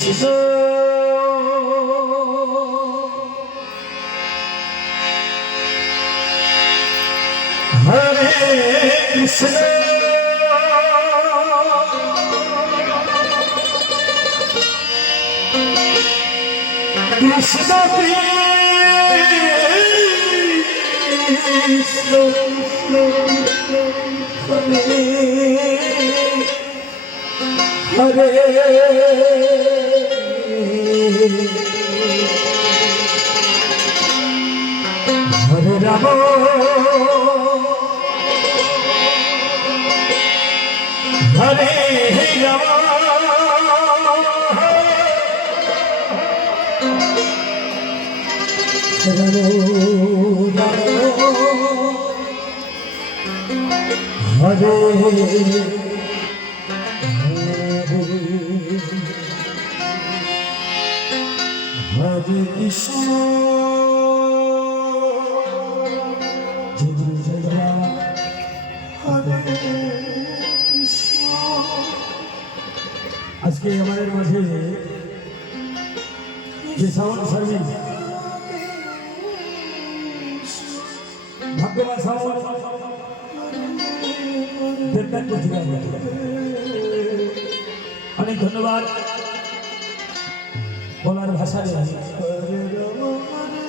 Hare Krishna Krishna Krishna Hare Hare Rama Hare Rama Hare Hare Krishna আজকে আমাদের মাঝে যে সাউন্ড সার্ভিস ভাগ্যবান সাউন্ড দেবদান পত্রিকা অনেক ধন্যবাদ বলার ভাষা নেই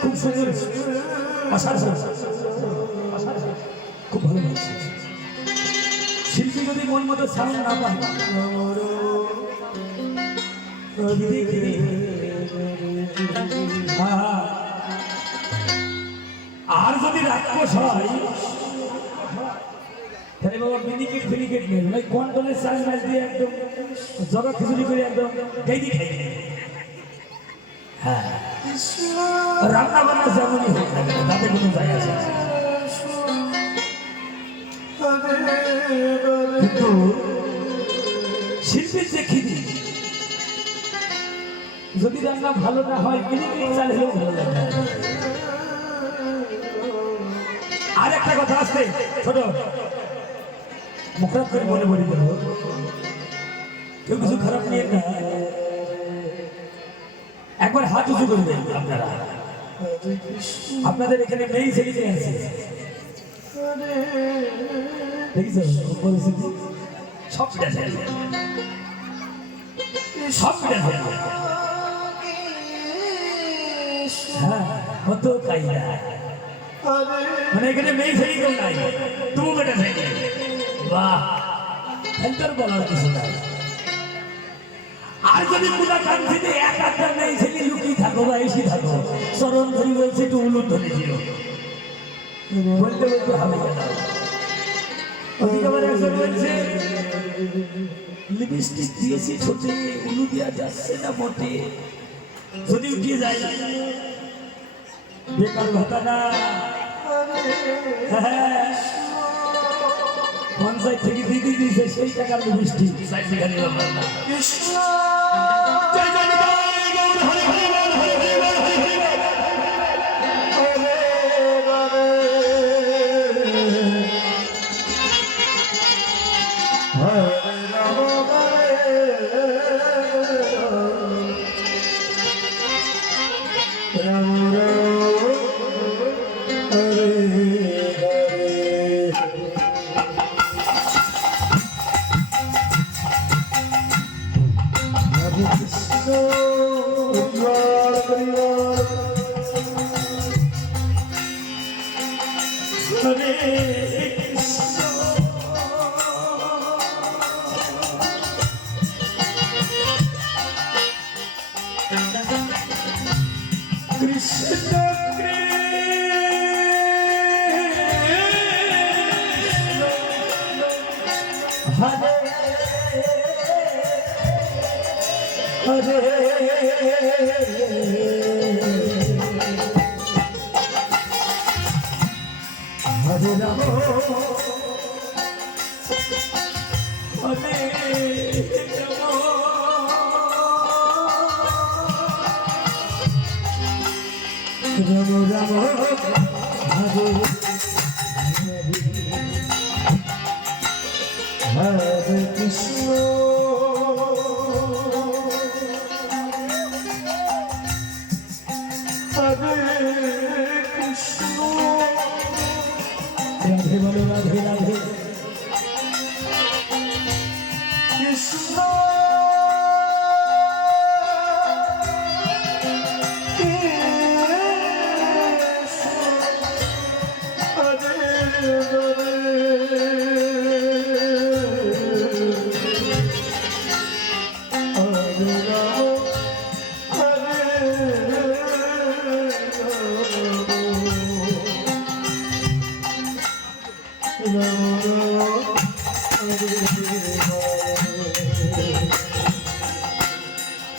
খুব সুন্দর অসাধারণ খুব ভালো লাগছে শিল্পী যদি মন মতো সাউন্ড না পায় আর যদি রাক্ষস হয় তাহলে বাবা মিনিকেট ফিনিকেট নেই ভাই কন্ট্রোলের চার্জ ম্যাচ দিয়ে একদম জগৎ খিচুড়ি করে একদম গাইদি খাই হ্যাঁ রান্না বান্না যেমনই হোক না কেন তাতে কোনো জায়গা আছে কিন্তু শিল্পীর যে খিদি যদি রান্না ভালো না হয় মিনিকেট চালেও ভালো লাগে আর একটা কথা আসছে ছোট মুখরাত করে মনে মনে বলবো কেউ কিছু খারাপ নিয়ে না একবার হাত উঁচু করে দেন আপনারা আপনাদের এখানে মেয়ে ছেলে মেয়ে আছে দেখেছেন পরিস্থিতি সব সব হ্যাঁ কত কাইদা মানে এখানে মেয়ে ছেলে কেউ নাই তুমি বেটা ছেলে বাহ এন্টার বলার কিছু নাই আর যদি পুরা কান্তিতে এক আধটা মেয়ে ছেলে লুকিয়ে থাকো বা এসে থাকো চরণ ধরি বলছে একটু উলুট ধরে দিও বলতে বলতে হবে না ওদিকে আবার একজন বলছে লিপস্টিক দিয়েছি ছোটে উলু দেওয়া যাচ্ছে না মোটে যদি উঠিয়ে যায় বেকার ভাতা না পঞ্চায়েত থেকে দিদি দিয়েছে সেই টাকার লিপস্টিক Krishna Hare Rama Hare Krishna Radhe বলো রাধে রাধে Krishna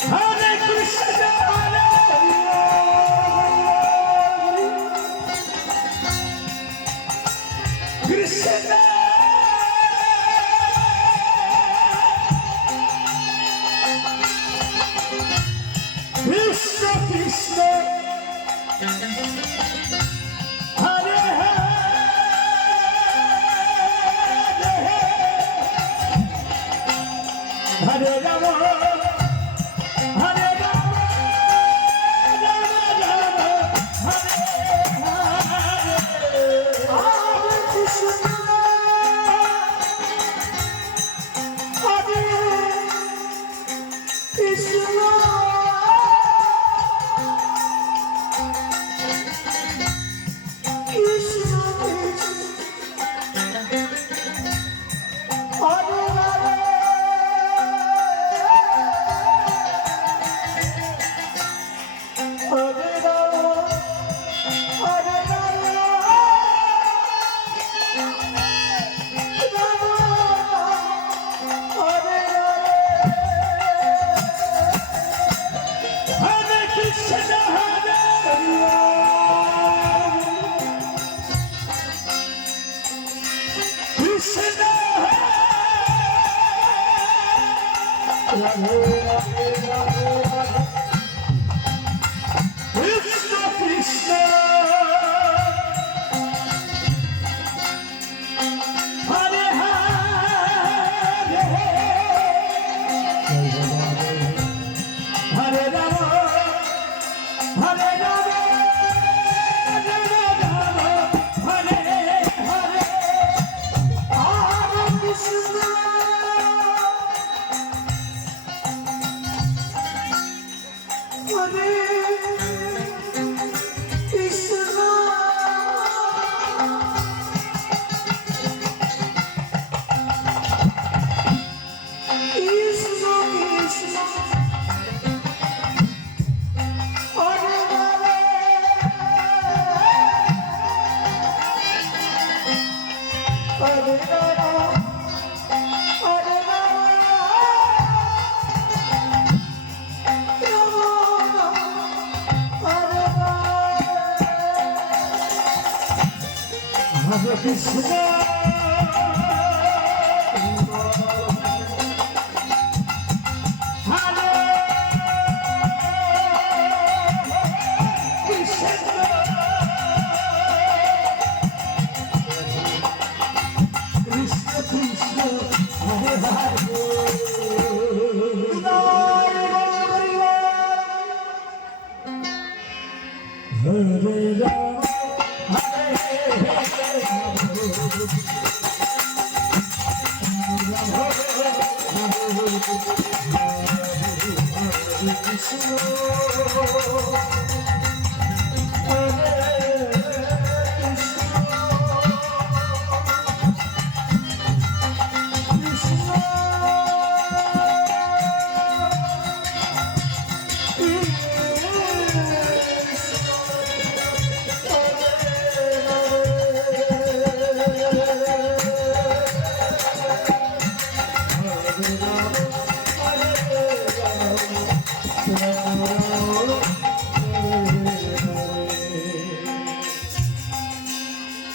Hare Krishna, Hare Krishna, Krishna Krishna, Hare Hare, Hare Rama. Hare Rama, Rama Rama, Hare Hare. Hare Krishna, Hare Krishna, Krishna Krishna, Hare Hare Krishna, Hare Krishna, Krishna Krishna, Hare Hare, Hare Rama, Hare Rama, Rama Rama, Hare Hare.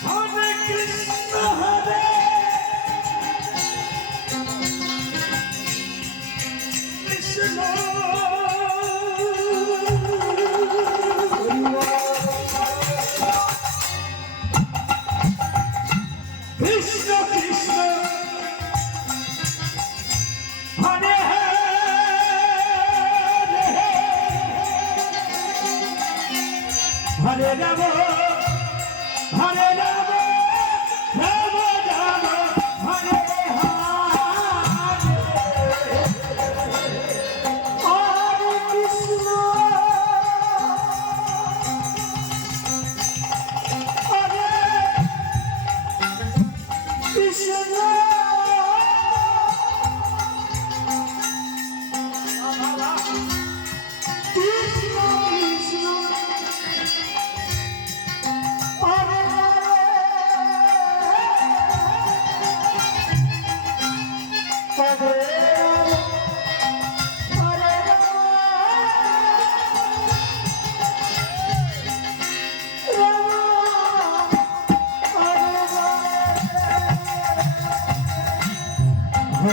Hare Krishna, Hare Krishna, Krishna Krishna, Hare Hare, Hare Rama, Hare Rama, Hare Rama,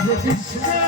Hare Krishna,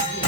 Hare